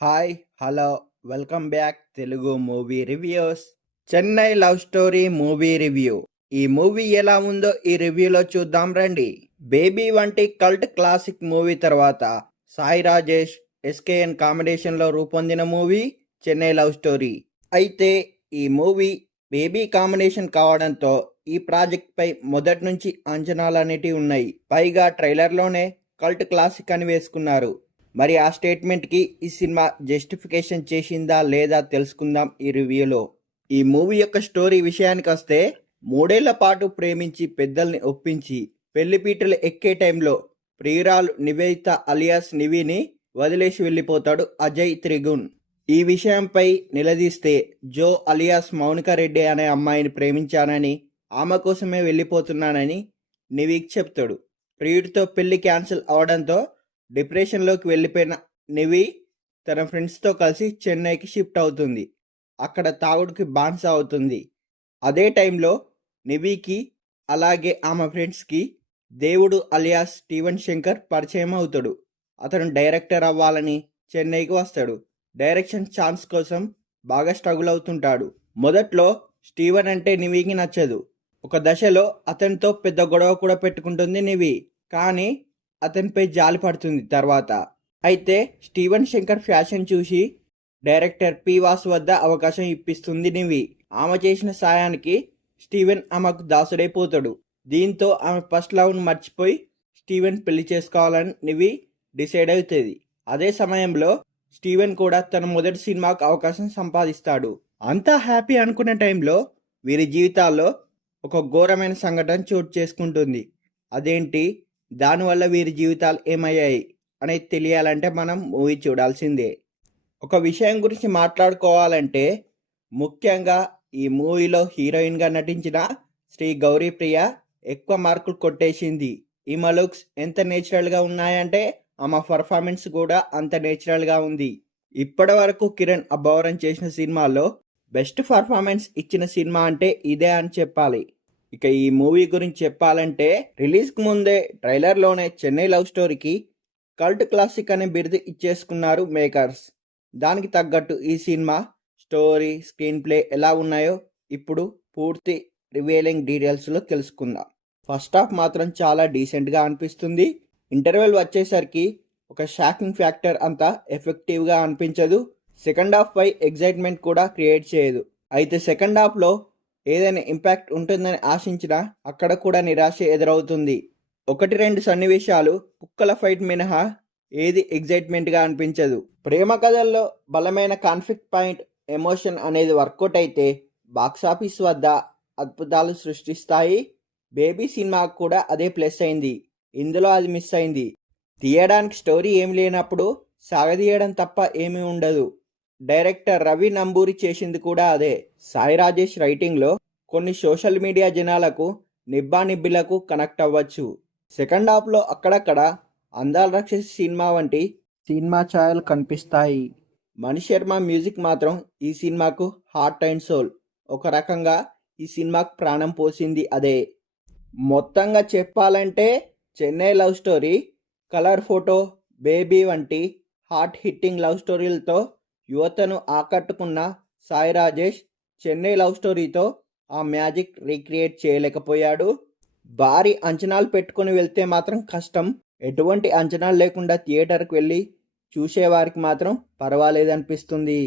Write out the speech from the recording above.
Hi hello welcome back Telugu movie reviews. Chennai love story movie review. ఈ movie ఎలా ఉందో ఈ రివ్యూలో చూద్దాం రండి. బేబీ వంటి కల్ట్ క్లాసిక్ మూవీ తర్వాత సాయి రాజేష్ ఎస్కేఎన్ కాంబినేషన్లో రూపొందిన మూవీ చెన్నై లవ్ స్టోరీ. అయితే ఈ మూవీ బేబీ కాంబినేషన్ కావడంతో ఈ ప్రాజెక్ట్ పై మొదటి నుంచి అంచనాలన్నిటి ఉన్నాయి. పైగా ట్రైలర్లోనే కల్ట్ క్లాసిక్ అని వేసుకున్నారు. మరి ఆ స్టేట్మెంట్కి ఈ సినిమా జస్టిఫికేషన్ చేసిందా లేదా తెలుసుకుందాం ఈ రివ్యూలో. ఈ మూవీ యొక్క స్టోరీ విషయానికి వస్తే, 3 ఏళ్ల పాటు ప్రేమించి పెద్దల్ని ఒప్పించి పెళ్లిపీటలు ఎక్కే టైంలో ప్రియురాలు నివేదిత అలియాస్ నివిని వదిలేసి వెళ్ళిపోతాడు అజయ్ త్రిగుణ్. ఈ విషయంపై నిలదీస్తే, జో అలియాస్ మౌనిక రెడ్డి అనే అమ్మాయిని ప్రేమించానని, ఆమె కోసమే వెళ్ళిపోతున్నానని నివికి చెప్తాడు. ప్రియుడితో పెళ్లి క్యాన్సిల్ అవడంతో డిప్రెషన్లోకి వెళ్ళిపోయిన నివి తన ఫ్రెండ్స్తో కలిసి చెన్నైకి షిఫ్ట్ అవుతుంది. అక్కడ తాగుడుకి బానిస అవుతుంది. అదే టైంలో నివికి అలాగే ఆమె ఫ్రెండ్స్కి దేవుడు అలియాస్ స్టీవెన్ శంకర్ పరిచయం అవుతాడు. అతను డైరెక్టర్ అవ్వాలని చెన్నైకి వస్తాడు. డైరెక్షన్ ఛాన్స్ కోసం బాగా స్ట్రగుల్ అవుతుంటాడు. మొదట్లో స్టీవెన్ అంటే నివికి నచ్చదు. ఒక దశలో అతనితో పెద్ద గొడవ కూడా పెట్టుకుంటుంది నివి. కానీ అతనిపై జాలి పడుతుంది తర్వాత. అయితే స్టీవెన్ శంకర్ ఫ్యాషన్ చూసి డైరెక్టర్ పి వాసు వద్ద అవకాశం ఇప్పిస్తుంది నివి. ఆమె చేసిన సాయానికి స్టీవెన్ ఆమెకు దాసుడైపోతాడు. దీంతో ఆమె ఫస్ట్ లవ్ను మర్చిపోయి స్టీవెన్ పెళ్లి చేసుకోవాలని నివి డిసైడ్ అవుతుంది. అదే సమయంలో స్టీవెన్ కూడా తన మొదటి సినిమాకు అవకాశం సంపాదిస్తాడు. అంతా హ్యాపీ అనుకున్న టైంలో వీరి జీవితాల్లో ఒక ఘోరమైన సంఘటన చోటు చేసుకుంటుంది. అదేంటి, దానివల్ల వీరి జీవితాలు ఏమయ్యాయి అనేది తెలియాలంటే మనం మూవీ చూడాల్సిందే. ఒక విషయం గురించి మాట్లాడుకోవాలంటే, ముఖ్యంగా ఈ మూవీలో హీరోయిన్గా నటించిన శ్రీ గౌరీప్రియ ఎక్కువ మార్కులు కొట్టేసింది. ఈమె లుక్స్ ఎంత నేచురల్గా ఉన్నాయంటే ఆమె పర్ఫార్మెన్స్ కూడా అంత నేచురల్గా ఉంది. ఇప్పటి వరకు కిరణ్ అబ్బవరం చేసిన సినిమాల్లో బెస్ట్ పర్ఫార్మెన్స్ ఇచ్చిన సినిమా అంటే ఇదే అని చెప్పాలి. ఇక ఈ మూవీ గురించి చెప్పాలంటే, రిలీజ్కి ముందే ట్రైలర్లోనే చెన్నై లవ్ స్టోరీకి కల్ట్ క్లాసిక్ అనే బిరుదు ఇచ్చేసుకున్నారు మేకర్స్. దానికి తగ్గట్టు ఈ సినిమా స్టోరీ, స్క్రీన్ ప్లే ఎలా ఉన్నాయో ఇప్పుడు పూర్తి రివీలింగ్ డీటెయిల్స్లో తెలుసుకుందాం. ఫస్ట్ హాఫ్ మాత్రం చాలా డీసెంట్గా అనిపిస్తుంది. ఇంటర్వెల్ వచ్చేసరికి ఒక షాకింగ్ ఫ్యాక్టర్ అంతా ఎఫెక్టివ్గా అనిపించదు. సెకండ్ హాఫ్ పై ఎగ్జైట్మెంట్ కూడా క్రియేట్ చేయదు. అయితే సెకండ్ హాఫ్లో ఏదైనా ఇంపాక్ట్ ఉంటుందని ఆశించినా అక్కడ కూడా నిరాశ ఎదురవుతుంది. 1-2 సన్నివేశాలు, కుక్కల ఫైట్ మినహా ఏది ఎగ్జైట్మెంట్గా అనిపించదు. ప్రేమ కథల్లో బలమైన కాన్ఫ్లిక్ట్ పాయింట్, ఎమోషన్ అనేది వర్కౌట్ అయితే బాక్సాఫీస్ వద్ద అద్భుతాలు సృష్టిస్తాయి. బేబీ సినిమాకు కూడా అదే ప్లస్ అయింది. ఇందులో అది మిస్ అయింది. తీయడానికి స్టోరీ ఏమి లేనప్పుడు సాగదీయడం తప్ప ఏమీ ఉండదు. డైరెక్టర్ రవి నంబూరి చేసింది కూడా అదే. సాయి రాజేష్ రైటింగ్లో కొన్ని సోషల్ మీడియా జనాలకు నిబ్బానిబ్బిలకు కనెక్ట్ అవ్వచ్చు. సెకండ్ హాఫ్లో అక్కడక్కడ అందాల రాక్షసి సినిమా వంటి సినిమా ఛాయలు కనిపిస్తాయి. మణి శర్మ మ్యూజిక్ మాత్రం ఈ సినిమాకు హార్ట్ అండ్ సోల్. ఒక రకంగా ఈ సినిమాకు ప్రాణం పోసింది అదే. మొత్తంగా చెప్పాలంటే Chennai love story, colour photo, baby వంటి హార్ట్ హిట్టింగ్ లవ్ స్టోరీలతో యువతను ఆకట్టుకున్న సాయి రాజేష్ చెన్నై లవ్ స్టోరీతో ఆ మ్యాజిక్ రీక్రియేట్ చేయలేకపోయాడు. భారీ అంచనాలు పెట్టుకుని వెళ్తే మాత్రం కష్టం. ఎటువంటి అంచనాలు లేకుండా థియేటర్కి వెళ్ళి చూసేవారికి మాత్రం పర్వాలేదనిపిస్తుంది.